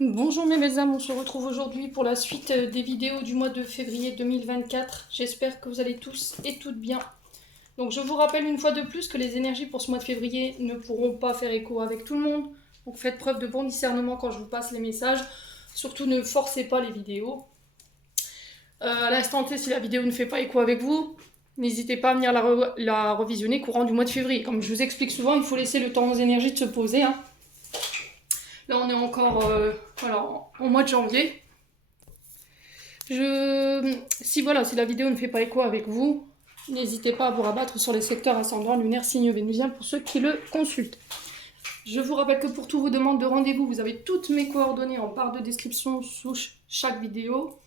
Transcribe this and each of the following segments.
Bonjour mes belles âmes, on se retrouve aujourd'hui pour la suite des vidéos du mois de février 2024. J'espère que vous allez tous et toutes bien. Donc je vous rappelle une fois de plus que les énergies pour ce mois de février ne pourront pas faire écho avec tout le monde. Donc faites preuve de bon discernement quand je vous passe les messages. Surtout ne forcez pas les vidéos. À l'instant T, si la vidéo ne fait pas écho avec vous, n'hésitez pas à venir la revisionner courant du mois de février. Comme je vous explique souvent, il faut laisser le temps aux énergies de se poser, hein. Là, on est encore en mois de janvier. Si la vidéo ne fait pas écho avec vous, n'hésitez pas à vous rabattre sur les secteurs ascendants, lunaire, signe vénusien pour ceux qui le consultent. Je vous rappelle que pour toutes vos demandes de rendez-vous, vous avez toutes mes coordonnées en barre de description sous chaque vidéo.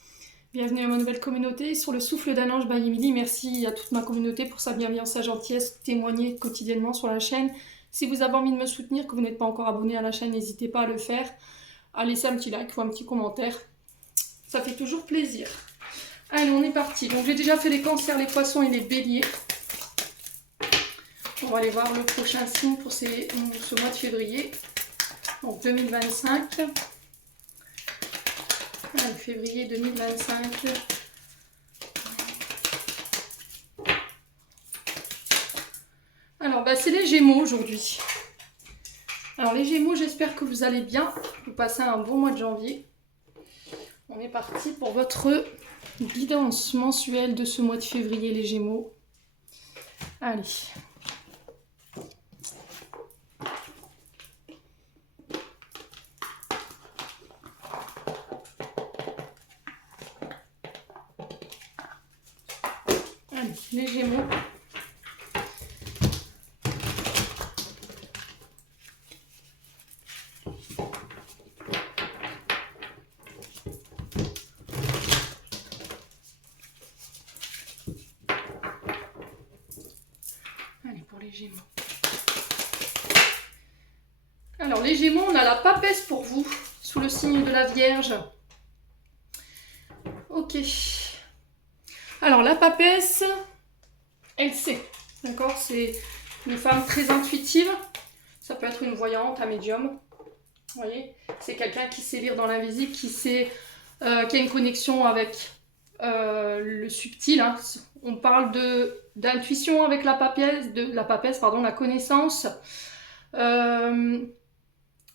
Bienvenue à ma nouvelle communauté sur le souffle d'un ange by Emily. Merci à toute ma communauté pour sa bienveillance, sa gentillesse témoignée quotidiennement sur la chaîne. Si vous avez envie de me soutenir, que vous n'êtes pas encore abonné à la chaîne, n'hésitez pas à le faire. À laisser un petit like ou un petit commentaire. Ça fait toujours plaisir. Allez, on est parti. Donc j'ai déjà fait les cancers, les poissons et les béliers. On va aller voir le prochain signe pour ce mois de février. Donc 2025. Allez, février 2025. Alors, c'est les Gémeaux aujourd'hui. Alors, les Gémeaux, j'espère que vous allez bien. Vous passez un bon mois de janvier. On est parti pour votre guidance mensuelle de ce mois de février, les Gémeaux. Allez. Allez, les Gémeaux. Les Gémeaux. Alors les Gémeaux, on a la papesse pour vous, sous le signe de la Vierge. Ok. Alors la papesse, elle sait, d'accord? C'est une femme très intuitive. Ça peut être une voyante, un médium. Vous voyez? C'est quelqu'un qui sait lire dans l'invisible, qui a une connexion avec le subtil, hein. On parle d'intuition avec la papesse, la connaissance.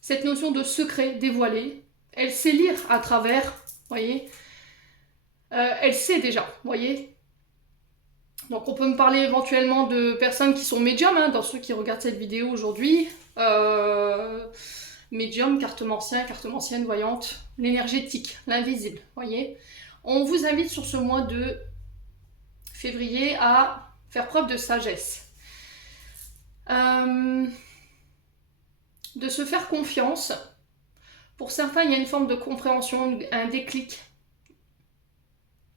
Cette notion de secret dévoilé, elle sait lire à travers, voyez. Elle sait déjà, voyez. Donc on peut me parler éventuellement de personnes qui sont médiums, hein, dans ceux qui regardent cette vidéo aujourd'hui. Médium, cartomancienne, voyante, l'énergétique, l'invisible, voyez. On vous invite sur ce mois de février à faire preuve de sagesse. De se faire confiance. Pour certains, il y a une forme de compréhension, un déclic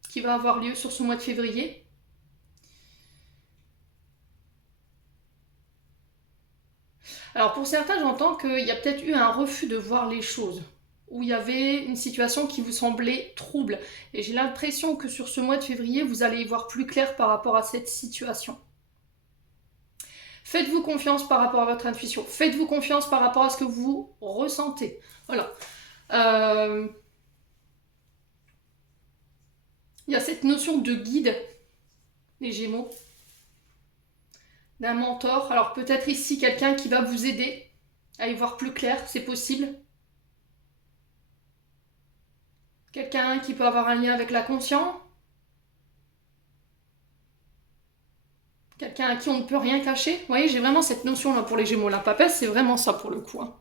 qui va avoir lieu sur ce mois de février. Alors pour certains, j'entends qu'il y a peut-être eu un refus de voir les choses, où il y avait une situation qui vous semblait trouble. Et j'ai l'impression que sur ce mois de février, vous allez y voir plus clair par rapport à cette situation. Faites-vous confiance par rapport à votre intuition. Faites-vous confiance par rapport à ce que vous ressentez. Voilà. Il y a cette notion de guide, les Gémeaux, d'un mentor. Alors peut-être ici quelqu'un qui va vous aider à y voir plus clair, c'est possible. Quelqu'un qui peut avoir un lien avec la conscience. Quelqu'un à qui on ne peut rien cacher. Vous voyez, j'ai vraiment cette notion-là pour les Gémeaux. La papesse, c'est vraiment ça pour le coup, hein.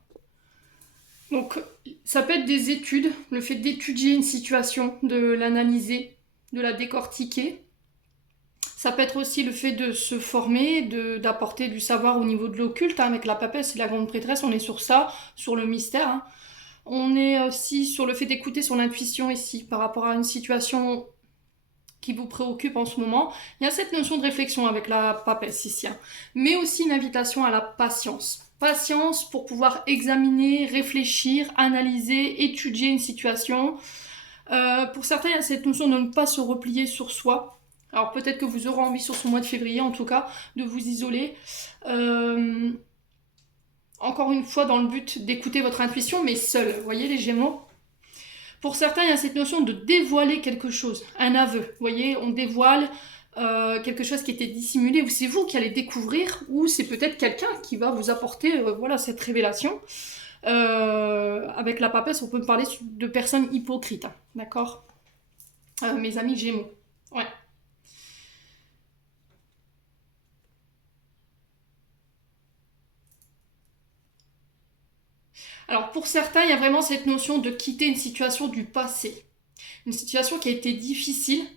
Donc, ça peut être des études, le fait d'étudier une situation, de l'analyser, de la décortiquer. Ça peut être aussi le fait de se former, d'apporter du savoir au niveau de l'occulte, hein, avec la papesse et la grande prêtresse, on est sur ça, sur le mystère, hein. On est aussi sur le fait d'écouter son intuition ici, par rapport à une situation qui vous préoccupe en ce moment. Il y a cette notion de réflexion avec la papesse ici, hein. Mais aussi une invitation à la patience. Patience pour pouvoir examiner, réfléchir, analyser, étudier une situation. Pour certains, il y a cette notion de ne pas se replier sur soi. Alors peut-être que vous aurez envie sur ce mois de février, en tout cas, de vous isoler. encore une fois dans le but d'écouter votre intuition, mais seul. Vous voyez les Gémeaux? Pour certains, il y a cette notion de dévoiler quelque chose, un aveu. Vous voyez, on dévoile quelque chose qui était dissimulé, ou c'est vous qui allez découvrir, ou c'est peut-être quelqu'un qui va vous apporter voilà, cette révélation. Avec la papesse, on peut parler de personnes hypocrites, hein, d'accord? Mes amis Gémeaux. Ouais. Alors pour certains, il y a vraiment cette notion de quitter une situation du passé. Une situation qui a été difficile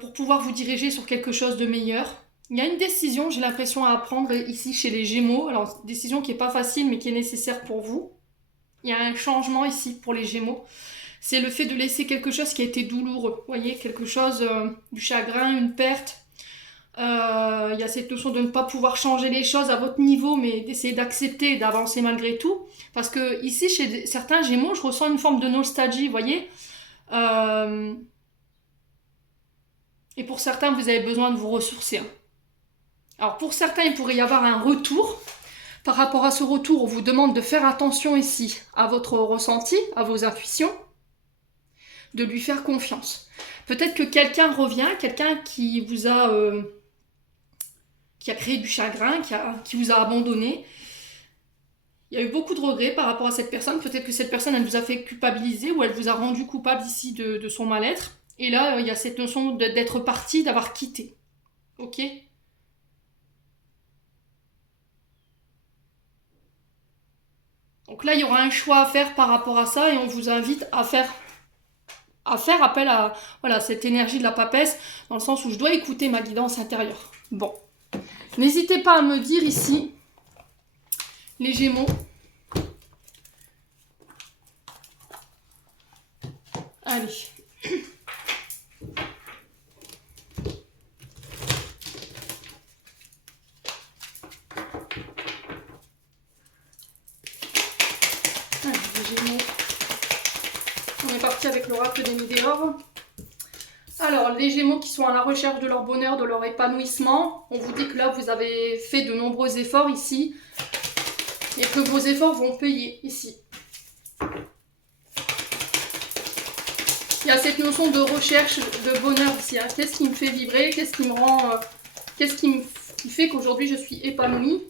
pour pouvoir vous diriger sur quelque chose de meilleur. Il y a une décision, j'ai l'impression, à prendre ici chez les Gémeaux. Alors, décision qui n'est pas facile, mais qui est nécessaire pour vous. Il y a un changement ici pour les Gémeaux. C'est le fait de laisser quelque chose qui a été douloureux. Vous voyez, quelque chose, du chagrin, une perte. Il y a cette notion de ne pas pouvoir changer les choses à votre niveau, mais d'essayer d'accepter et d'avancer malgré tout. Parce que ici, chez certains Gémeaux, je ressens une forme de nostalgie, vous voyez. Et pour certains, vous avez besoin de vous ressourcer. Alors pour certains, il pourrait y avoir un retour. Par rapport à ce retour, on vous demande de faire attention ici à votre ressenti, à vos intuitions, de lui faire confiance. Peut-être que quelqu'un revient, quelqu'un qui vous a... qui a créé du chagrin, qui vous a abandonné. Il y a eu beaucoup de regrets par rapport à cette personne. Peut-être que cette personne, elle vous a fait culpabiliser ou elle vous a rendu coupable ici de son mal-être. Et là, il y a cette notion d'être parti, d'avoir quitté. Ok ? Donc là, il y aura un choix à faire par rapport à ça et on vous invite à faire appel à voilà, cette énergie de la papesse, dans le sens où je dois écouter ma guidance intérieure. Bon. N'hésitez pas à me dire ici, les Gémeaux, allez. Les Gémeaux. On est parti avec l'oracle des Médéores. Alors, les Gémeaux qui sont à la recherche de leur bonheur, de leur épanouissement, on vous dit que là, vous avez fait de nombreux efforts ici et que vos efforts vont payer ici. Il y a cette notion de recherche de bonheur ici. Hein. Qu'est-ce qui me fait vibrer? Qu'est-ce qui me rend... qu'est-ce qui fait qu'aujourd'hui, je suis épanouie?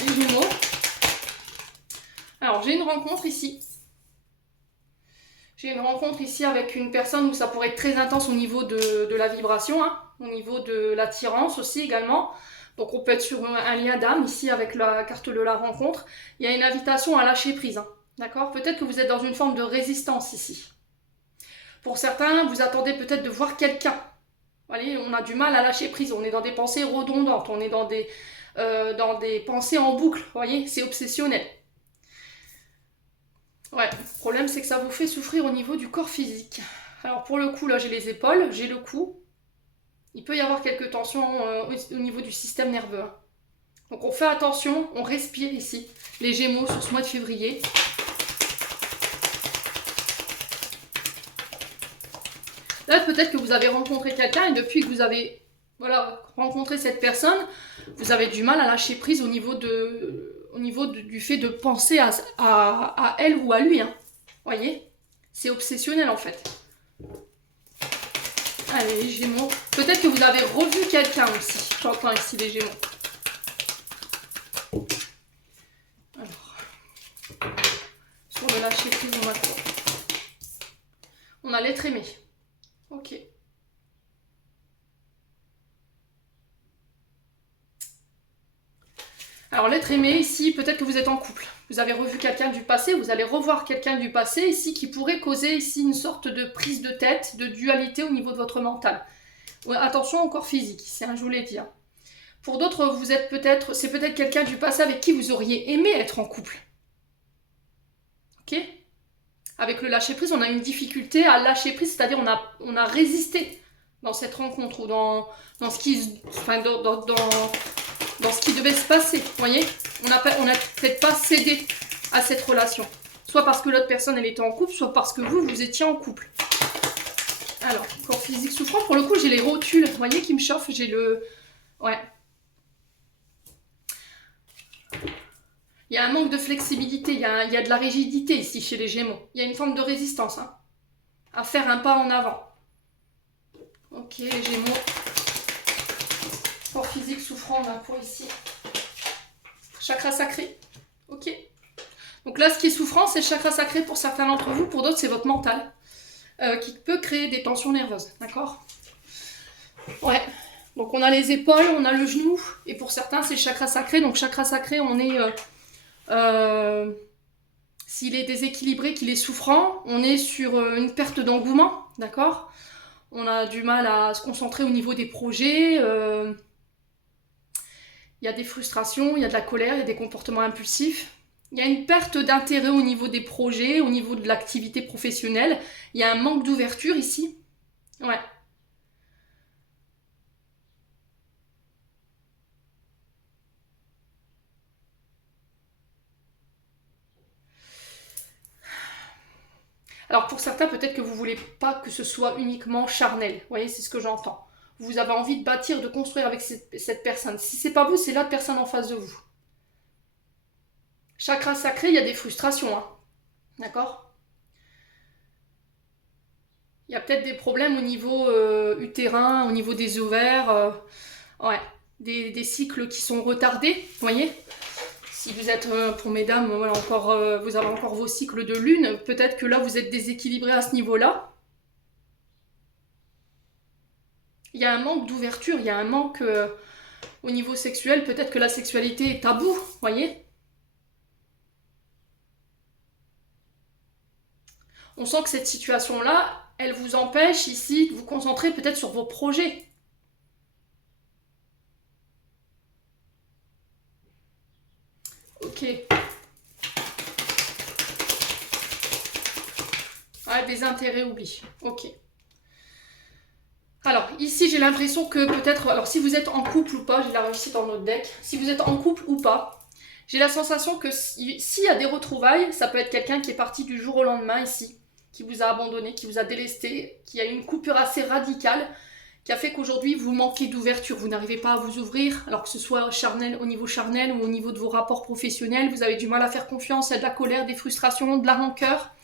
Les Gémeaux. Alors, j'ai une rencontre ici. J'ai une rencontre ici avec une personne où ça pourrait être très intense au niveau de la vibration, hein, au niveau de l'attirance aussi également. Donc on peut être sur un lien d'âme ici avec la carte de la rencontre. Il y a une invitation à lâcher prise, hein, d'accord? Peut-être que vous êtes dans une forme de résistance ici. Pour certains, vous attendez peut-être de voir quelqu'un. Voyez, on a du mal à lâcher prise, on est dans des pensées redondantes, on est dans des pensées en boucle, vous voyez, c'est obsessionnel. Ouais, le problème c'est que ça vous fait souffrir au niveau du corps physique. Alors pour le coup, là j'ai les épaules, j'ai le cou. Il peut y avoir quelques tensions au niveau du système nerveux. Hein. Donc on fait attention, on respire ici. Les Gémeaux sur ce mois de février. Là peut-être que vous avez rencontré quelqu'un et depuis que vous avez rencontré cette personne, vous avez du mal à lâcher prise au niveau du fait de penser à elle ou à lui. Hein. Voyez, c'est obsessionnel en fait. Allez, les Gémeaux. Peut-être que vous avez revu quelqu'un aussi. J'entends ici les Gémeaux. Alors, sur le lâcher prise, on a quoi? On a l'être aimé. Ok. Alors l'être aimé ici, peut-être que vous êtes en couple. Vous avez revu quelqu'un du passé, vous allez revoir quelqu'un du passé ici qui pourrait causer ici une sorte de prise de tête, de dualité au niveau de votre mental. Attention au corps physique, c'est un je vous l'ai dit. Hein. Pour d'autres, c'est peut-être quelqu'un du passé avec qui vous auriez aimé être en couple. Ok? Avec le lâcher prise, on a une difficulté à lâcher prise, c'est-à-dire on a résisté dans cette rencontre ou dans ce qui, enfin dans ce qui devait se passer, vous voyez? On n'a peut-être pas cédé à cette relation. Soit parce que l'autre personne, elle était en couple, soit parce que vous étiez en couple. Alors, corps physique souffrant, pour le coup, j'ai les rotules, vous voyez, qui me chauffent, j'ai le... Ouais. Il y a un manque de flexibilité, il y a de la rigidité ici chez les Gémeaux. Il y a une forme de résistance, hein, à faire un pas en avant. Ok, les Gémeaux. Sport physique souffrant, on a quoi ici? Chakra sacré. Ok. Donc là, ce qui est souffrant, c'est le chakra sacré pour certains d'entre vous. Pour d'autres, c'est votre mental. Qui peut créer des tensions nerveuses. D'accord? Ouais. Donc on a les épaules, on a le genou. Et pour certains, c'est le chakra sacré. Donc chakra sacré, on est... s'il est déséquilibré, qu'il est souffrant, on est sur une perte d'engouement. D'accord? On a du mal à se concentrer au niveau des projets. Il y a des frustrations, il y a de la colère, il y a des comportements impulsifs. Il y a une perte d'intérêt au niveau des projets, au niveau de l'activité professionnelle. Il y a un manque d'ouverture ici. Ouais. Alors pour certains, peut-être que vous ne voulez pas que ce soit uniquement charnel. Vous voyez, c'est ce que j'entends. Vous avez envie de bâtir, de construire avec cette personne. Si c'est pas vous, c'est l'autre personne en face de vous. Chakra sacré, il y a des frustrations. Hein. D'accord? Il y a peut-être des problèmes au niveau utérin, au niveau des ovaires. Ouais, des cycles qui sont retardés, vous voyez? Si vous êtes, pour mesdames, voilà, vous avez encore vos cycles de lune, peut-être que là, vous êtes déséquilibré à ce niveau-là. Il y a un manque d'ouverture, il y a un manque au niveau sexuel, peut-être que la sexualité est tabou, vous voyez? On sent que cette situation-là, elle vous empêche ici de vous concentrer peut-être sur vos projets. Ok. Ah, des intérêts oubliés. Ok. Alors, ici, j'ai l'impression que peut-être... Alors, si vous êtes en couple ou pas, j'ai la réussite dans notre deck. Si vous êtes en couple ou pas, j'ai la sensation que s'il y a des retrouvailles, ça peut être quelqu'un qui est parti du jour au lendemain ici, qui vous a abandonné, qui vous a délesté, qui a une coupure assez radicale, qui a fait qu'aujourd'hui, vous manquez d'ouverture. Vous n'arrivez pas à vous ouvrir, alors que ce soit charnel, au niveau charnel ou au niveau de vos rapports professionnels. Vous avez du mal à faire confiance, il y a de la colère, des frustrations, de la rancœur.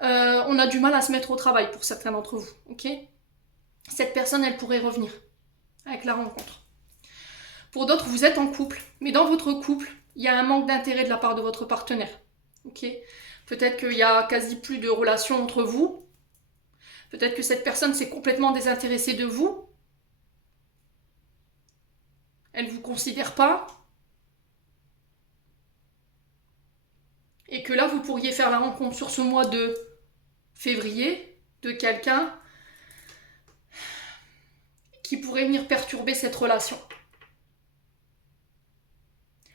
On a du mal à se mettre au travail pour certains d'entre vous, ok? Cette personne, elle pourrait revenir avec la rencontre. Pour d'autres, vous êtes en couple, mais dans votre couple, il y a un manque d'intérêt de la part de votre partenaire. Ok? Peut-être qu'il y a quasi plus de relations entre vous. Peut-être que cette personne s'est complètement désintéressée de vous. Elle ne vous considère pas. Et que là, vous pourriez faire la rencontre sur ce mois de février de quelqu'un qui pourrait venir perturber cette relation.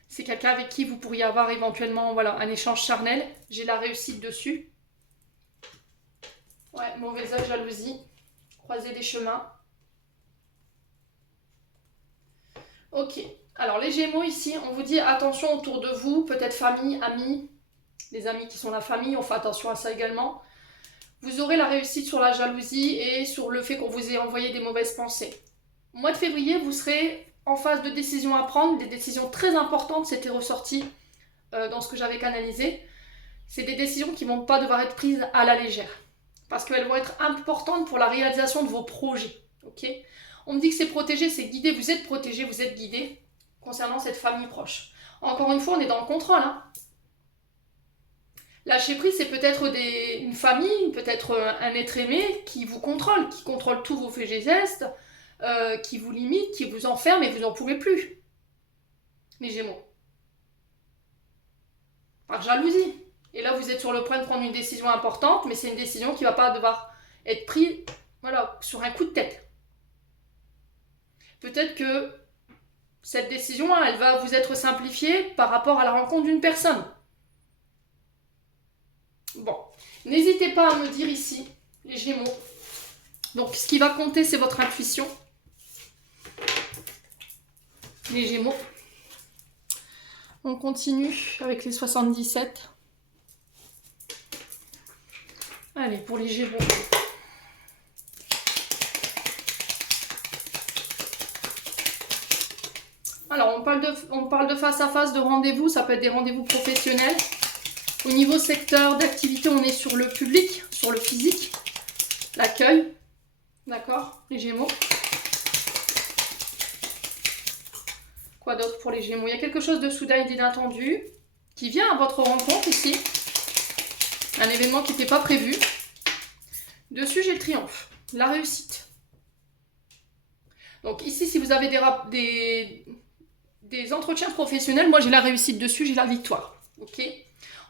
C'est quelqu'un avec qui vous pourriez avoir éventuellement voilà, un échange charnel. J'ai la réussite dessus. Ouais, mauvaise œil, jalousie. Croiser des chemins. Ok. Alors les Gémeaux ici, on vous dit attention autour de vous, peut-être famille, amis. Les amis qui sont la famille, on fait attention à ça également. Vous aurez la réussite sur la jalousie et sur le fait qu'on vous ait envoyé des mauvaises pensées. Au mois de février, vous serez en phase de décisions à prendre, des décisions très importantes, c'était ressorti dans ce que j'avais canalisé. C'est des décisions qui ne vont pas devoir être prises à la légère, parce qu'elles vont être importantes pour la réalisation de vos projets. Okay, on me dit que c'est protégé, c'est guidé, vous êtes protégé, vous êtes guidé concernant cette famille proche. Encore une fois, on est dans le contrôle. Hein. Lâcher prise, c'est peut-être une famille, peut-être un être aimé qui vous contrôle, qui contrôle tous vos faits et gestes, qui vous limite, qui vous enferme et vous n'en pouvez plus. Les Gémeaux. Par jalousie. Et là, vous êtes sur le point de prendre une décision importante, mais c'est une décision qui ne va pas devoir être prise voilà, sur un coup de tête. Peut-être que cette décision, elle va vous être simplifiée par rapport à la rencontre d'une personne. Bon, n'hésitez pas à me dire ici, les Gémeaux. Donc, ce qui va compter, c'est votre intuition. Les Gémeaux. On continue avec les 77. Allez, pour les Gémeaux. Alors, on parle de face à face, de rendez-vous, ça peut être des rendez-vous professionnels. Au niveau secteur d'activité, on est sur le public, sur le physique, l'accueil, d'accord, les Gémeaux. Quoi d'autre pour les Gémeaux? Il y a quelque chose de soudain et d'inattendu qui vient à votre rencontre ici. Un événement qui n'était pas prévu. Dessus, j'ai le triomphe, la réussite. Donc ici, si vous avez des entretiens professionnels, moi j'ai la réussite dessus, j'ai la victoire. Ok?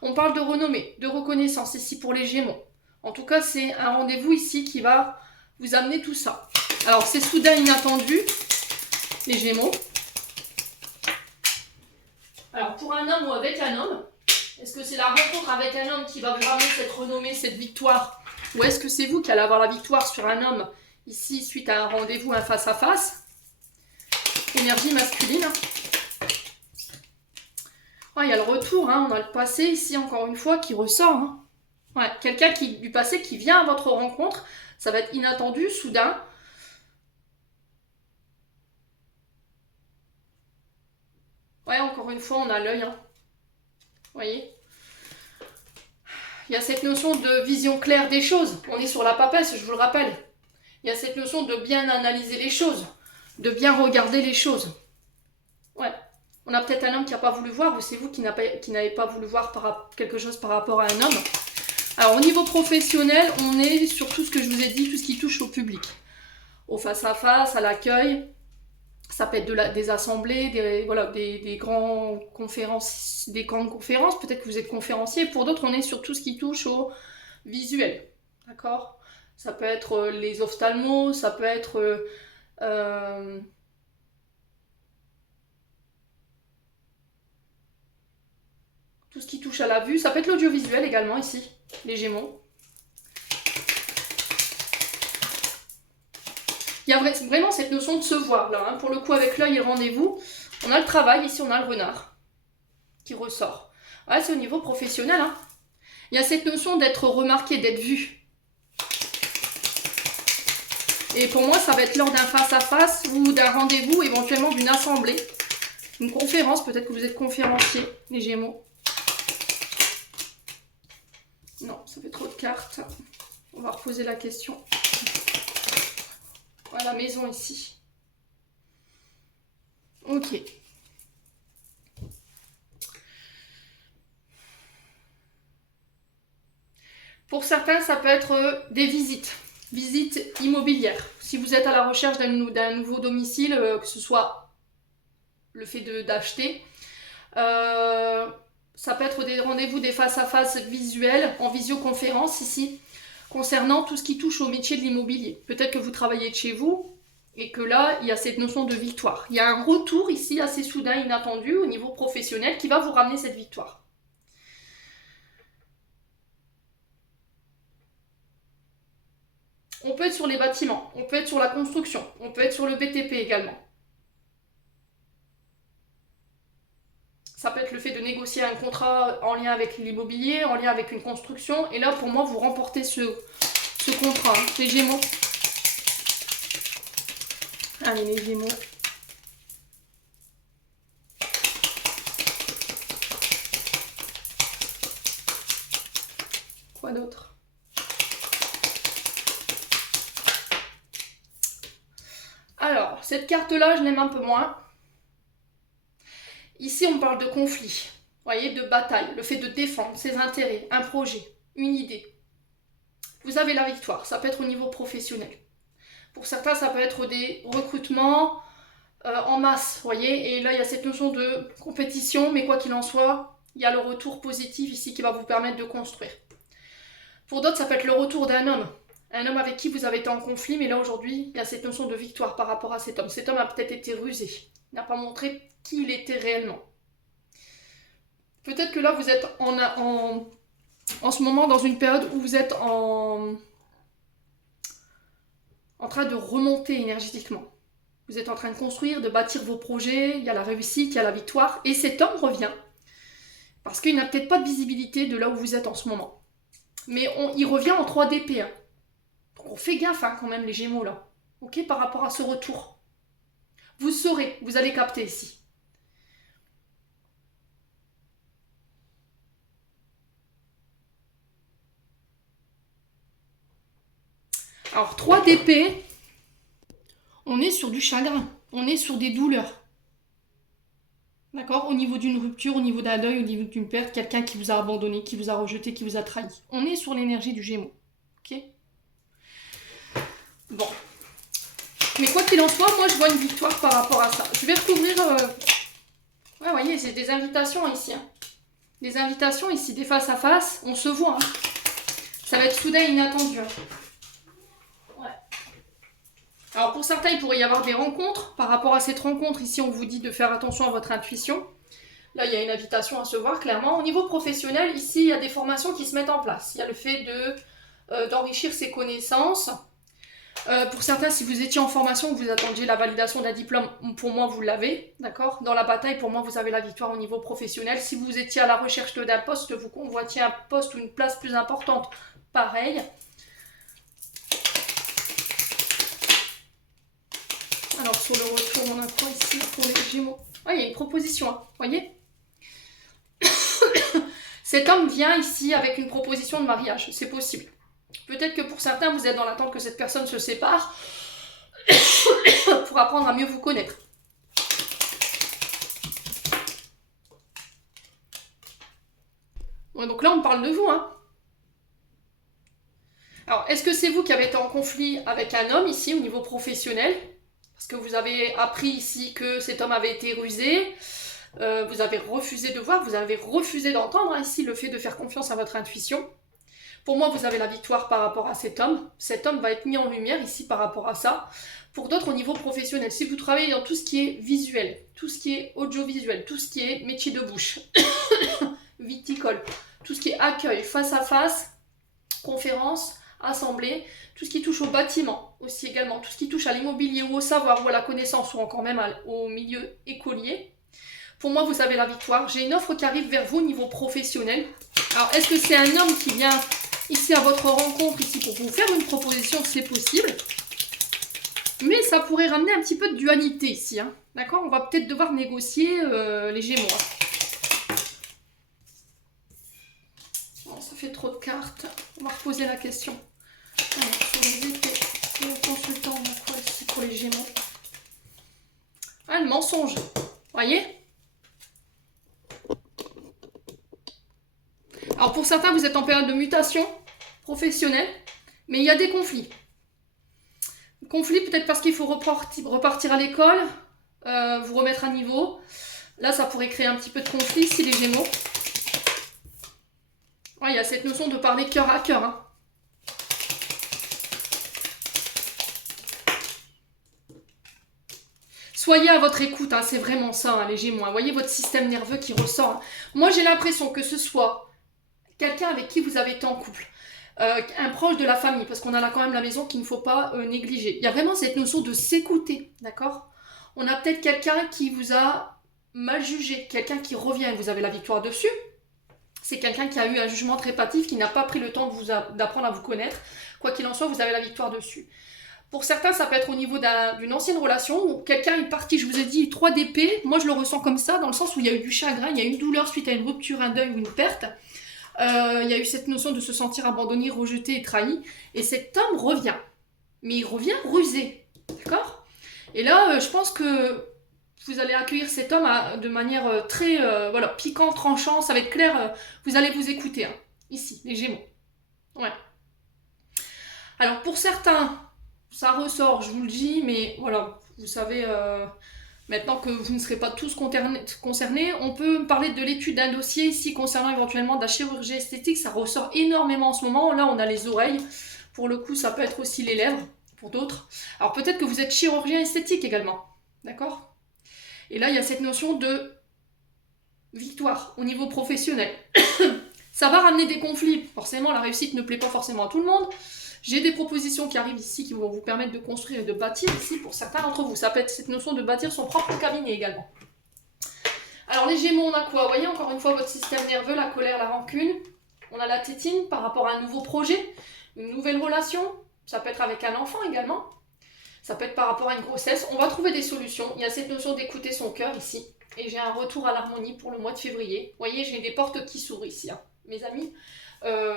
On parle de renommée, de reconnaissance ici pour les Gémeaux. En tout cas, c'est un rendez-vous ici qui va vous amener tout ça. Alors, c'est soudain, inattendu, les Gémeaux. Alors, pour un homme ou avec un homme, est-ce que c'est la rencontre avec un homme qui va vous ramener cette renommée, cette victoire? Ou est-ce que c'est vous qui allez avoir la victoire sur un homme, ici, suite à un rendez-vous, un face-à-face? Énergie masculine. Oh, il y a le retour, hein, on a le passé ici, encore une fois, qui ressort. Hein. Ouais, quelqu'un du passé qui vient à votre rencontre, ça va être inattendu, soudain. Ouais, encore une fois, on a l'œil. Hein. Vous voyez? Il y a cette notion de vision claire des choses. On est sur la papesse, je vous le rappelle. Il y a cette notion de bien analyser les choses, de bien regarder les choses. Ouais. On a peut-être un homme qui n'a pas voulu voir, ou c'est vous qui n'avez pas voulu voir quelque chose par rapport à un homme. Alors, au niveau professionnel, on est sur tout ce que je vous ai dit, tout ce qui touche au public. Au face-à-face, à l'accueil. Ça peut être des assemblées, des grandes conférences, des grandes conférences. Peut-être que vous êtes conférencier. Pour d'autres, on est sur tout ce qui touche au visuel. D'accord? Ça peut être les ophtalmos, ça peut être... tout ce qui touche à la vue. Ça peut être l'audiovisuel également ici, les Gémeaux. Il y a vraiment cette notion de se voir là. Hein. Pour le coup, avec l'œil et le rendez-vous, on a le travail. Ici, on a le renard qui ressort. Ouais, c'est au niveau professionnel. Hein. Il y a cette notion d'être remarqué, d'être vu. Et pour moi, ça va être lors d'un face-à-face ou d'un rendez-vous, éventuellement d'une assemblée. Une conférence, peut-être que vous êtes conférencier, les Gémeaux. Non, ça fait trop de cartes. On va reposer la question. Voilà, maison ici. Ok. Pour certains, ça peut être des visites. Visites immobilières. Si vous êtes à la recherche d'un nouveau domicile, que ce soit le fait d'acheter, ça peut être des rendez-vous, des face-à-face visuels, en visioconférence ici, concernant tout ce qui touche au métier de l'immobilier. Peut-être que vous travaillez de chez vous et que là, il y a cette notion de victoire. Il y a un retour ici assez soudain, inattendu au niveau professionnel qui va vous ramener cette victoire. On peut être sur les bâtiments, on peut être sur la construction, on peut être sur le BTP également. Ça peut être le fait de négocier un contrat en lien avec l'immobilier, en lien avec une construction. Et là, pour moi, vous remportez ce contrat. Hein. Les Gémeaux. Allez, les Gémeaux. Quoi d'autre? Alors, cette carte-là, je l'aime un peu moins. Ici, on parle de conflit, voyez, de bataille, le fait de défendre ses intérêts, un projet, une idée. Vous avez la victoire, ça peut être au niveau professionnel. Pour certains, ça peut être des recrutements en masse, voyez, et là, il y a cette notion de compétition, mais quoi qu'il en soit, il y a le retour positif ici qui va vous permettre de construire. Pour d'autres, ça peut être le retour d'un homme avec qui vous avez été en conflit, mais là, aujourd'hui, il y a cette notion de victoire par rapport à cet homme. Cet homme a peut-être été rusé, il n'a pas montré qui il était réellement. Peut-être que là, vous êtes en ce moment dans une période où vous êtes en train de remonter énergétiquement. Vous êtes en train de construire, de bâtir vos projets, il y a la réussite, il y a la victoire, et cet homme revient. Parce qu'il n'a peut-être pas de visibilité de là où vous êtes en ce moment. Mais il revient en 3D P1. Donc on fait gaffe hein, quand même les Gémeaux là. Ok, par rapport à ce retour. Vous saurez, vous allez capter ici. Alors, 3 d'épée, on est sur du chagrin, on est sur des douleurs. D'accord? Au niveau d'une rupture, au niveau d'un deuil, au niveau d'une perte, quelqu'un qui vous a abandonné, qui vous a rejeté, qui vous a trahi. On est sur l'énergie du Gémeaux. Ok? Bon. Mais quoi qu'il en soit, moi je vois une victoire par rapport à ça. Je vais recouvrir... Ouais, vous voyez, c'est des invitations ici. Hein. Des invitations ici, des face à face. On se voit. Hein. Ça va être soudain et inattendu. Hein. Ouais. Alors pour certains, il pourrait y avoir des rencontres. Par rapport à cette rencontre, ici on vous dit de faire attention à votre intuition. Là, il y a une invitation à se voir clairement. Au niveau professionnel, ici, il y a des formations qui se mettent en place. Il y a le fait d'enrichir ses connaissances. Pour certains, si vous étiez en formation, vous attendiez la validation d'un diplôme, pour moi, vous l'avez, d'accord? Dans la bataille, pour moi, vous avez la victoire au niveau professionnel. Si vous étiez à la recherche d'un poste, vous convoitiez un poste ou une place plus importante, pareil. Alors, sur le retour, on a quoi ici pour les Gémeaux? Ah, il y a une proposition, hein, voyez? Cet homme vient ici avec une proposition de mariage, c'est possible. Peut-être que pour certains, vous êtes dans l'attente que cette personne se sépare pour apprendre à mieux vous connaître. Ouais, donc là, on parle de vous. Hein. Alors, est-ce que c'est vous qui avez été en conflit avec un homme ici au niveau professionnel? Parce que vous avez appris ici que cet homme avait été rusé. Vous avez refusé de voir, vous avez refusé d'entendre hein, ici le fait de faire confiance à votre intuition. Pour moi, vous avez la victoire par rapport à cet homme. Cet homme va être mis en lumière ici par rapport à ça. Pour d'autres, au niveau professionnel, si vous travaillez dans tout ce qui est visuel, tout ce qui est audiovisuel, tout ce qui est métier de bouche, viticole, tout ce qui est accueil, face à face, conférence, assemblée, tout ce qui touche au bâtiment aussi également, tout ce qui touche à l'immobilier ou au savoir ou à la connaissance ou encore même au milieu écolier. Pour moi, vous avez la victoire. J'ai une offre qui arrive vers vous au niveau professionnel. Alors, est-ce que c'est un homme qui vient ici à votre rencontre, ici pour vous faire une proposition? C'est possible. Mais ça pourrait ramener un petit peu de dualité ici. Hein. D'accord? On va peut-être devoir négocier les Gémeaux. Hein. Bon, ça fait trop de cartes. On va reposer la question. Alors, sur les épées, le consultant, on a quoi ici pour les Gémeaux? Ah, le mensonge. Voyez? Alors pour certains, vous êtes en période de mutation professionnelle, mais il y a des conflits. Conflits peut-être parce qu'il faut repartir à l'école, vous remettre à niveau. Là, ça pourrait créer un petit peu de conflit si les Gémeaux. Ouais, il y a cette notion de parler cœur à cœur. Hein. Soyez à votre écoute, hein, c'est vraiment ça, hein, les Gémeaux. Hein. Voyez votre système nerveux qui ressort. Hein. Moi, j'ai l'impression que ce soit quelqu'un avec qui vous avez été en couple, un proche de la famille, parce qu'on a là quand même la maison qu'il ne faut pas négliger. Il y a vraiment cette notion de s'écouter, d'accord? On a peut-être quelqu'un qui vous a mal jugé, quelqu'un qui revient, vous avez la victoire dessus. C'est quelqu'un qui a eu un jugement très hâtif, qui n'a pas pris le temps d'apprendre à vous connaître. Quoi qu'il en soit, vous avez la victoire dessus. Pour certains, ça peut être au niveau d'une ancienne relation, où quelqu'un est parti, je vous ai dit, 3 d'épée. Moi, je le ressens comme ça, dans le sens où il y a eu du chagrin, il y a eu une douleur suite à une rupture, un deuil ou une perte. Il y a eu cette notion de se sentir abandonné, rejeté et trahi. Et cet homme revient. Mais il revient rusé. D'accord? Et là, je pense que vous allez accueillir cet homme de manière très voilà, piquante, tranchant. Ça va être clair. Vous allez vous écouter. Hein. Ici, les Gémeaux. Ouais. Alors, pour certains, ça ressort, je vous le dis, mais voilà, vous savez... Maintenant que vous ne serez pas tous concernés, on peut parler de l'étude d'un dossier ici concernant éventuellement de la chirurgie esthétique. Ça ressort énormément en ce moment. Là, on a les oreilles. Pour le coup, ça peut être aussi les lèvres pour d'autres. Alors peut-être que vous êtes chirurgien esthétique également. D'accord? Et là, il y a cette notion de victoire au niveau professionnel. Ça va ramener des conflits. Forcément, la réussite ne plaît pas forcément à tout le monde. J'ai des propositions qui arrivent ici qui vont vous permettre de construire et de bâtir ici pour certains d'entre vous. Ça peut être cette notion de bâtir son propre cabinet également. Alors les Gémeaux, on a quoi? Vous voyez encore une fois votre système nerveux, la colère, la rancune. On a la tétine par rapport à un nouveau projet, une nouvelle relation. Ça peut être avec un enfant également. Ça peut être par rapport à une grossesse. On va trouver des solutions. Il y a cette notion d'écouter son cœur ici. Et j'ai un retour à l'harmonie pour le mois de février. Vous voyez, j'ai des portes qui s'ouvrent ici, hein, mes amis.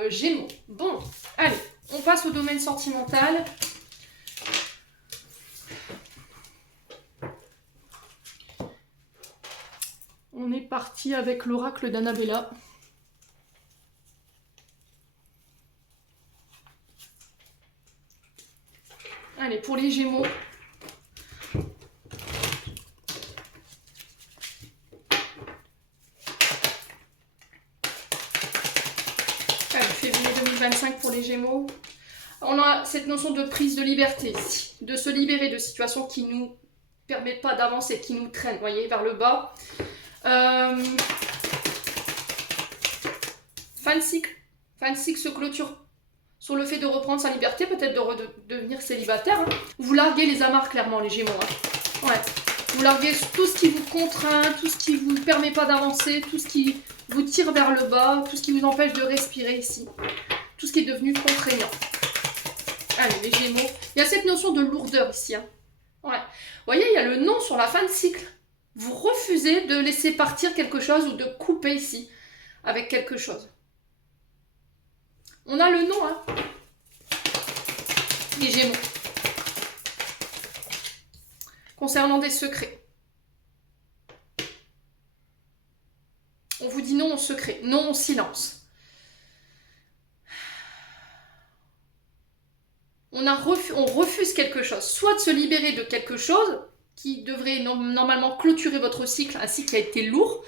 Gémeaux. Bon, allez, on passe au domaine sentimental. parti avec l'oracle d'Annabella. Allez, pour les Gémeaux. Allez, février 2025 pour les Gémeaux. On a cette notion de prise de liberté ici, de se libérer de situations qui ne nous permettent pas d'avancer, qui nous traînent, voyez, vers le bas. Fin de cycle. Fin de cycle se clôture sur le fait de reprendre sa liberté, peut-être de devenir célibataire. Hein. Vous larguez les amarres clairement, les Gémeaux. Hein. Ouais. Vous larguez tout ce qui vous contraint, tout ce qui ne vous permet pas d'avancer, tout ce qui vous tire vers le bas, tout ce qui vous empêche de respirer ici. Tout ce qui est devenu contraignant. Allez, les Gémeaux. Il y a cette notion de lourdeur ici. Hein. Ouais. Vous voyez, il y a le non sur la fin de cycle. Vous refusez de laisser partir quelque chose ou de couper ici avec quelque chose. On a le non, hein. Les Gémeaux. Concernant des secrets. On vous dit non au secret, non au silence. On refuse quelque chose, soit de se libérer de quelque chose qui devrait normalement clôturer votre cycle, un cycle qui a été lourd,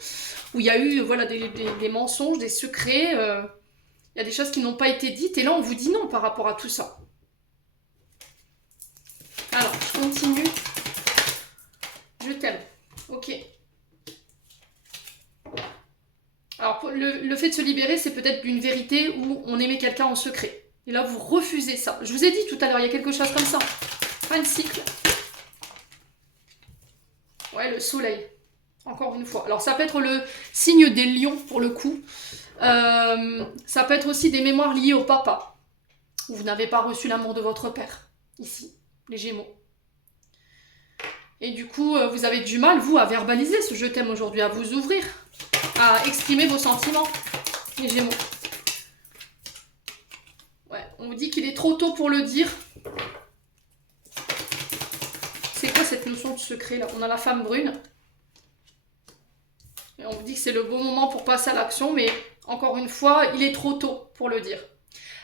où il y a eu voilà, des mensonges, des secrets, il y a des choses qui n'ont pas été dites, et là on vous dit non par rapport à tout ça. Alors, je continue. Je t'aime. Ok. Alors, le fait de se libérer, c'est peut-être d'une vérité où on aimait quelqu'un en secret. Et là, vous refusez ça. Je vous ai dit tout à l'heure, il y a quelque chose comme ça. Fin de cycle. Ouais, le soleil. Encore une fois. Alors, ça peut être le signe des lions, pour le coup. Ça peut être aussi des mémoires liées au papa. Où vous n'avez pas reçu l'amour de votre père. Ici, les Gémeaux. Et du coup, vous avez du mal, vous, à verbaliser ce je t'aime aujourd'hui, à vous ouvrir, à exprimer vos sentiments, les Gémeaux. Ouais, on vous dit qu'il est trop tôt pour le dire. C'est quoi cette notion de secret là? On a la femme brune. Et on vous dit que c'est le bon moment pour passer à l'action, mais encore une fois, il est trop tôt pour le dire.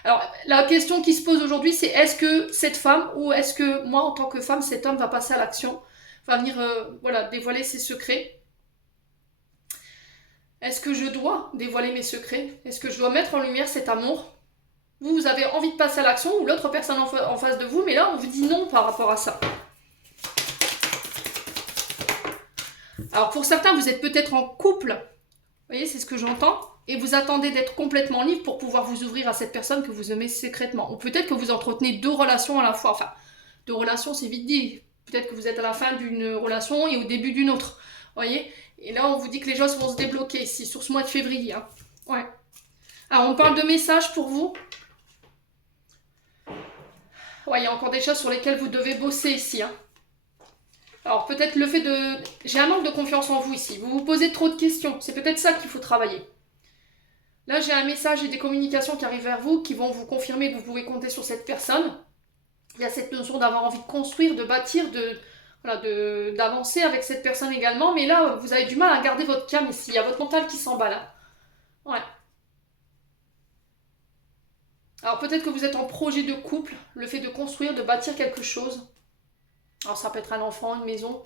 Alors, la question qui se pose aujourd'hui, c'est est-ce que cette femme, ou est-ce que moi, en tant que femme, cet homme va passer à l'action, va venir voilà, dévoiler ses secrets? Est-ce que je dois dévoiler mes secrets? Est-ce que je dois mettre en lumière cet amour? Vous avez envie de passer à l'action, ou l'autre personne en face de vous, mais là, on vous dit non par rapport à ça. Alors, pour certains, vous êtes peut-être en couple. Vous voyez, c'est ce que j'entends. Et vous attendez d'être complètement libre pour pouvoir vous ouvrir à cette personne que vous aimez secrètement. Ou peut-être que vous entretenez deux relations à la fois. Enfin, deux relations, c'est vite dit. Peut-être que vous êtes à la fin d'une relation et au début d'une autre. Vous voyez? Et là, on vous dit que les choses vont se débloquer ici, sur ce mois de février. Hein. Ouais. Alors, on parle de messages pour vous. Ouais, il y a encore des choses sur lesquelles vous devez bosser ici. Hein. Alors, peut-être le fait de... J'ai un manque de confiance en vous ici. Vous vous posez trop de questions. C'est peut-être ça qu'il faut travailler. Là, j'ai un message et des communications qui arrivent vers vous qui vont vous confirmer que vous pouvez compter sur cette personne. Il y a cette notion d'avoir envie de construire, de bâtir, d'avancer avec cette personne également. Mais là, vous avez du mal à garder votre calme ici. Il y a votre mental qui s'emballe. Hein. Ouais. Alors, peut-être que vous êtes en projet de couple. Le fait de construire, de bâtir quelque chose. Alors, ça peut être un enfant, une maison.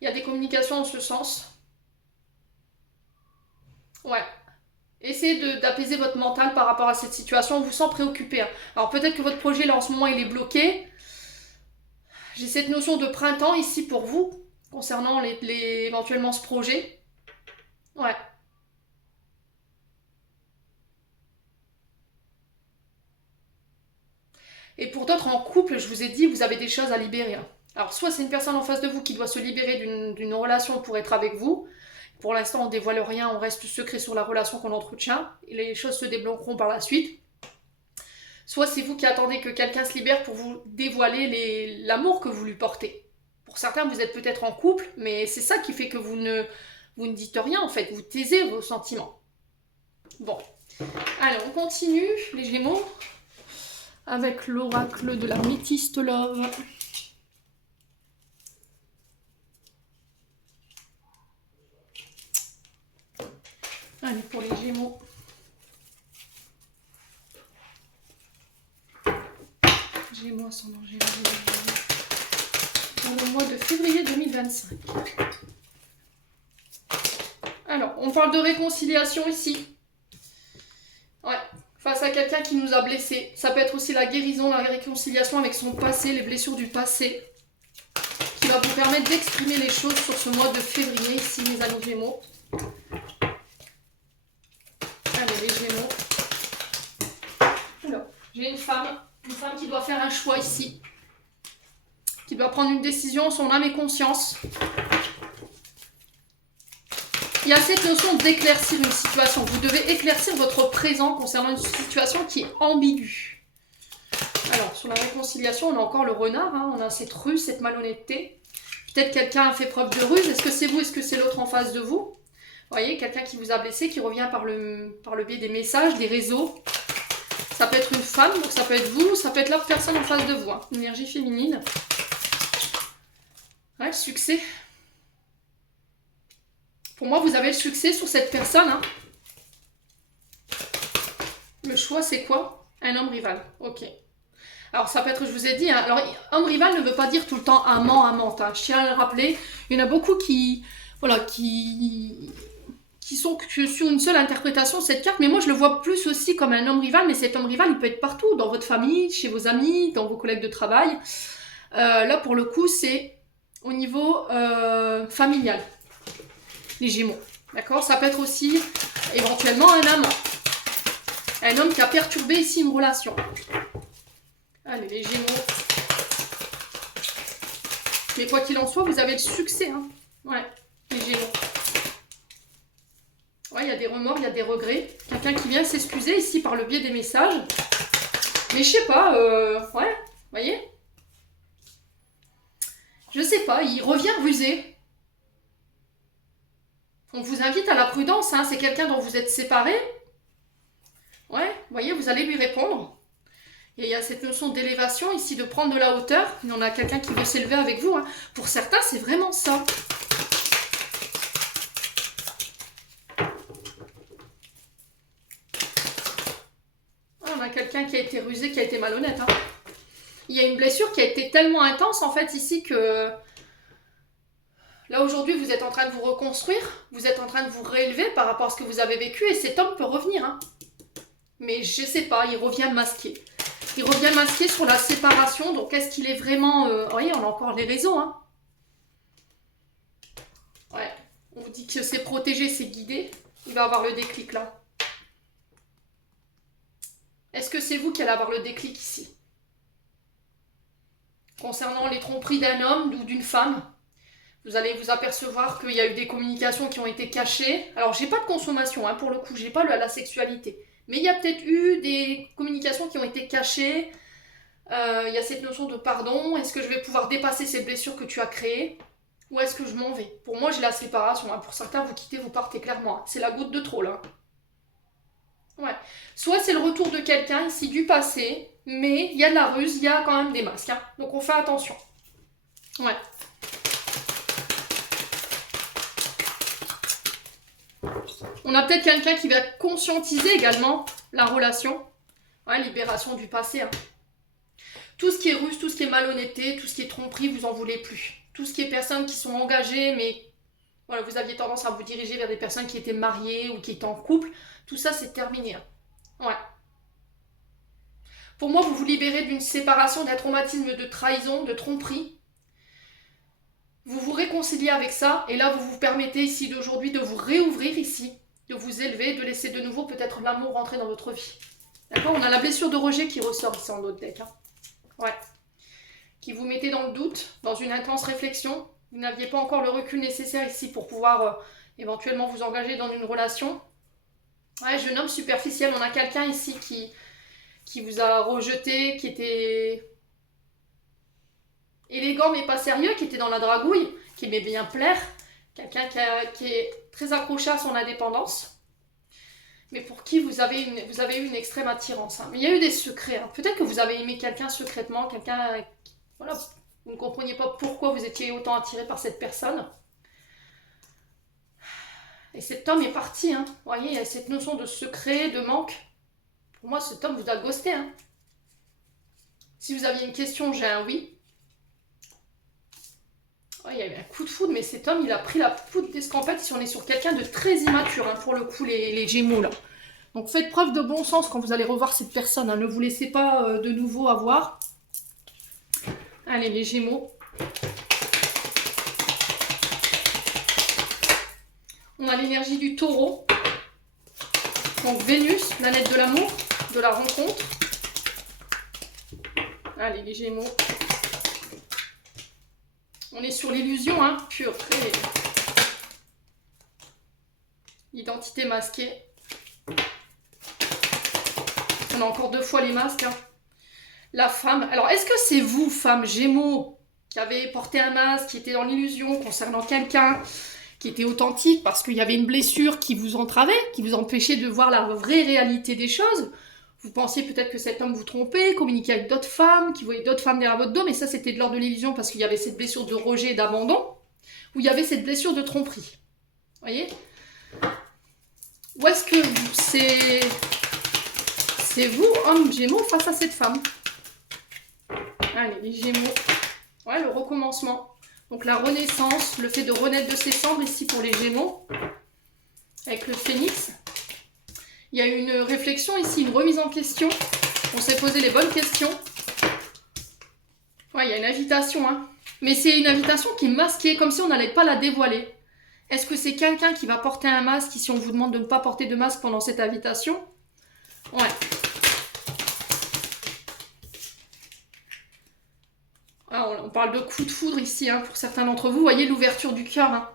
Il y a des communications en ce sens. Ouais. Essayez d'apaiser votre mental par rapport à cette situation. On vous sent préoccupé. Hein. Alors peut-être que votre projet là en ce moment il est bloqué. J'ai cette notion de printemps ici pour vous concernant éventuellement ce projet. Ouais. Et pour d'autres en couple, je vous ai dit, vous avez des choses à libérer. Hein. Alors soit c'est une personne en face de vous qui doit se libérer d'une relation pour être avec vous. Pour l'instant, on ne dévoile rien, on reste secret sur la relation qu'on entretient. Et les choses se débloqueront par la suite. Soit c'est vous qui attendez que quelqu'un se libère pour vous dévoiler l'amour que vous lui portez. Pour certains, vous êtes peut-être en couple, mais c'est ça qui fait que vous ne dites rien en fait. Vous taisez vos sentiments. Bon. Allez, on continue, les Gémeaux, avec l'oracle de la Métiste Love. Gémeaux, ascendant Gémeaux, pour le mois de février 2025. Alors, on parle de réconciliation ici. Ouais, face à quelqu'un qui nous a blessés. Ça peut être aussi la guérison, la réconciliation avec son passé, les blessures du passé, qui va vous permettre d'exprimer les choses sur ce mois de février, ici, mes amis Gémeaux. Allez, les Gémeaux. Alors, j'ai une femme qui doit faire un choix ici, qui doit prendre une décision en son âme et conscience. Il y a cette notion d'éclaircir une situation. Vous devez éclaircir votre présent concernant une situation qui est ambiguë. Alors, sur la réconciliation, on a encore le renard, hein, on a cette ruse, cette malhonnêteté. Peut-être quelqu'un a fait preuve de ruse. Est-ce que c'est vous, est-ce que c'est l'autre en face de vous? Vous voyez, quelqu'un qui vous a blessé, qui revient par le biais des messages, des réseaux. Ça peut être une femme, donc ça peut être vous, ça peut être l'autre personne en face de vous. Hein. Énergie féminine. Ouais, le succès. Pour moi, vous avez le succès sur cette personne. Hein. Le choix, c'est quoi? Un homme rival. Ok. Alors, ça peut être, je vous ai dit, hein, alors, homme rival ne veut pas dire tout le temps amant, amante. Hein. Je tiens à le rappeler. Il y en a beaucoup qui sont sur une seule interprétation de cette carte. Mais moi, je le vois plus aussi comme un homme rival. Mais cet homme rival, il peut être partout. Dans votre famille, chez vos amis, dans vos collègues de travail. Là, pour le coup, c'est au niveau familial. Les Gémeaux, d'accord? Ça peut être aussi éventuellement un amant. Un homme qui a perturbé ici une relation. Allez, les Gémeaux. Mais quoi qu'il en soit, vous avez le succès. Hein. Ouais, les Gémeaux. Ouais, il y a des remords, il y a des regrets. Quelqu'un qui vient s'excuser ici par le biais des messages. Mais je sais pas, ouais, vous voyez? Je sais pas, il revient rusé. On vous invite à la prudence, hein. C'est quelqu'un dont vous êtes séparés. Ouais, vous voyez, vous allez lui répondre. Et il y a cette notion d'élévation ici, de prendre de la hauteur. Il y en a quelqu'un qui veut s'élever avec vous. Hein. Pour certains, c'est vraiment ça. Ah, on a quelqu'un qui a été rusé, qui a été malhonnête. Hein. Il y a une blessure qui a été tellement intense, en fait, ici, que... Là, aujourd'hui, vous êtes en train de vous reconstruire, vous êtes en train de vous réélever par rapport à ce que vous avez vécu, et cet homme peut revenir. Hein. Mais je sais pas, il revient masqué. Il revient masqué sur la séparation, donc est-ce qu'il est vraiment... Vous voyez, on a encore les réseaux. Hein. Ouais, on vous dit que c'est protégé, c'est guidé. Il va avoir le déclic là. Est-ce que c'est vous qui allez avoir le déclic ici? Concernant les tromperies d'un homme ou d'une femme, vous allez vous apercevoir qu'il y a eu des communications qui ont été cachées. Alors, j'ai pas de consommation, hein, pour le coup, j'ai pas la sexualité. Mais il y a peut-être eu des communications qui ont été cachées. Il y a cette notion de pardon. Est-ce que je vais pouvoir dépasser ces blessures que tu as créées? Ou est-ce que je m'en vais? Pour moi, j'ai la séparation. Hein. Pour certains, vous quittez, vous partez clairement. Hein. C'est la goutte de trop, là. Ouais. Soit c'est le retour de quelqu'un ici du passé, mais il y a de la ruse, il y a quand même des masques. Hein. Donc, on fait attention. Ouais. On a peut-être quelqu'un qui va conscientiser également la relation. Ouais, libération du passé. Hein. Tout ce qui est ruse, tout ce qui est malhonnêteté, tout ce qui est tromperie, vous en voulez plus. Tout ce qui est personnes qui sont engagées, mais voilà, vous aviez tendance à vous diriger vers des personnes qui étaient mariées ou qui étaient en couple. Tout ça, c'est terminé. Hein. Ouais. Pour moi, vous vous libérez d'une séparation, d'un traumatisme de trahison, de tromperie. Vous vous réconciliez avec ça, et là, vous vous permettez ici d'aujourd'hui de vous réouvrir ici, de vous élever, de laisser de nouveau peut-être l'amour rentrer dans votre vie. D'accord? On a la blessure de rejet qui ressort ici en autre deck. Hein. Ouais. Qui vous mettez dans le doute, dans une intense réflexion. Vous n'aviez pas encore le recul nécessaire ici pour pouvoir éventuellement vous engager dans une relation. Ouais, jeune homme superficiel, on a quelqu'un ici qui vous a rejeté, qui était élégant mais pas sérieux, qui était dans la dragouille, qui aimait bien plaire. Quelqu'un qui est très accroché à son indépendance. Mais pour qui vous avez eu une extrême attirance. Hein. Mais il y a eu des secrets. Hein. Peut-être que vous avez aimé quelqu'un secrètement, quelqu'un... Voilà, vous ne compreniez pas pourquoi vous étiez autant attiré par cette personne. Et cet homme est parti. Hein. Vous voyez, il y a cette notion de secret, de manque. Pour moi, cet homme vous a ghosté. Hein. Si vous aviez une question, j'ai un oui. Oh, il y a eu un coup de foudre, mais cet homme, il a pris la poudre d'escampette si on est sur quelqu'un de très immature, hein, pour le coup, les Gémeaux, là. Donc faites preuve de bon sens quand vous allez revoir cette personne, hein. Ne vous laissez pas de nouveau avoir. Allez, les Gémeaux. On a l'énergie du Taureau. Donc Vénus, planète de l'amour, de la rencontre. Allez, les Gémeaux. On est sur l'illusion, hein, pure. Identité masquée. On a encore 2 fois les masques, hein. La femme. Alors, est-ce que c'est vous, femme Gémeaux, qui avez porté un masque, qui était dans l'illusion concernant quelqu'un, qui était authentique parce qu'il y avait une blessure qui vous entravait, qui vous empêchait de voir la vraie réalité des choses? Vous pensiez peut-être que cet homme vous trompait, communiquait avec d'autres femmes, qui voyait d'autres femmes derrière votre dos, mais ça c'était de l'ordre de l'illusion parce qu'il y avait cette blessure de rejet et d'abandon, ou il y avait cette blessure de tromperie. Vous voyez? Ou est-ce que c'est vous, homme Gémeaux, face à cette femme? Allez, les Gémeaux. Ouais, le recommencement. Donc la renaissance, le fait de renaître de ses cendres ici pour les Gémeaux, avec le phénix. Il y a eu une réflexion ici, une remise en question. On s'est posé les bonnes questions. Ouais, il y a une invitation, hein. Mais c'est une invitation qui est masquée, comme si on n'allait pas la dévoiler. Est-ce que c'est quelqu'un qui va porter un masque si on vous demande de ne pas porter de masque pendant cette invitation? Ouais. Alors, on parle de coup de foudre ici, hein, pour certains d'entre vous. Vous voyez l'ouverture du cœur, hein.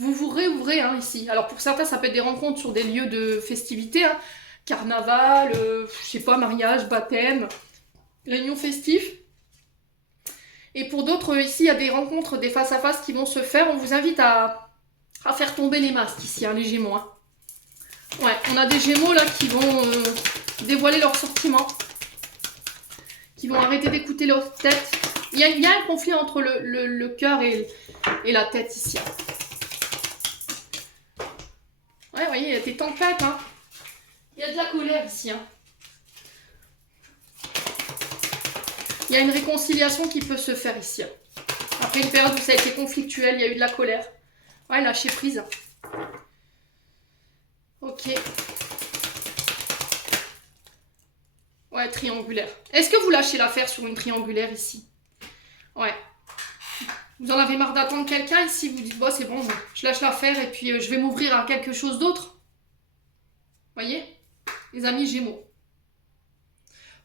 Vous vous réouvrez, hein, ici. Alors pour certains, ça peut être des rencontres sur des lieux de festivité, hein. Carnaval, je sais pas, mariage, baptême, réunion festive. Et pour d'autres, ici, il y a des rencontres, des face-à-face qui vont se faire. On vous invite à faire tomber les masques ici, hein, les Gémeaux, hein. Ouais, on a des Gémeaux là qui vont dévoiler leurs sentiments, qui vont arrêter d'écouter leur tête. Il y a un conflit entre le cœur et la tête ici, hein. Ouais, vous voyez, il y a des tempêtes, hein. Il y a de la colère ici, hein. Il y a une réconciliation qui peut se faire ici, hein. Après une période où ça a été conflictuel, il y a eu de la colère. Ouais, lâcher prise. Ok. Ouais, triangulaire. Est-ce que vous lâchez l'affaire sur une triangulaire ici? Ouais. Vous en avez marre d'attendre quelqu'un ici, vous dites, bon, c'est bon, je lâche l'affaire et puis je vais m'ouvrir à quelque chose d'autre. Voyez? Les amis Gémeaux.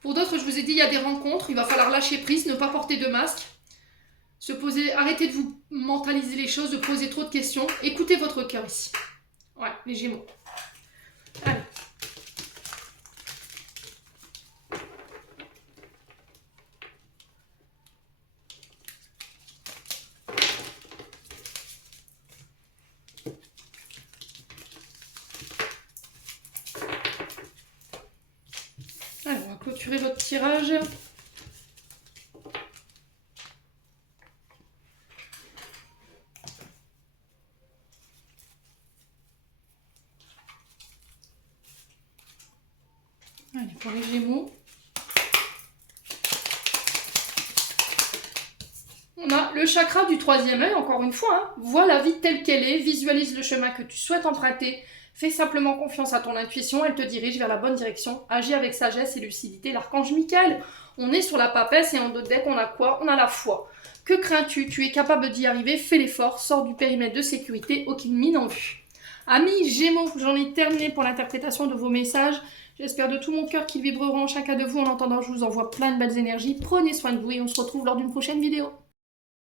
Pour d'autres, je vous ai dit, il y a des rencontres, il va falloir lâcher prise, ne pas porter de masque, se poser, arrêtez de vous mentaliser les choses, de poser trop de questions, écoutez votre cœur ici. Ouais, les Gémeaux. Allez. Alors, on va clôturer votre tirage. Allez, pour les Gémeaux. On a le chakra du 3e œil, encore une fois, hein. Vois la vie telle qu'elle est, visualise le chemin que tu souhaites emprunter, fais simplement confiance à ton intuition, elle te dirige vers la bonne direction, agis avec sagesse et lucidité. L'archange Michael, on est sur la papesse et en dos de deck, on a quoi? On a la foi. Que crains-tu? Tu es capable d'y arriver, fais l'effort, sors du périmètre de sécurité, aucune mine en vue. Amis Gémeaux, j'en ai terminé pour l'interprétation de vos messages. J'espère de tout mon cœur qu'ils vibreront chacun de vous. En entendant, je vous envoie plein de belles énergies. Prenez soin de vous et on se retrouve lors d'une prochaine vidéo.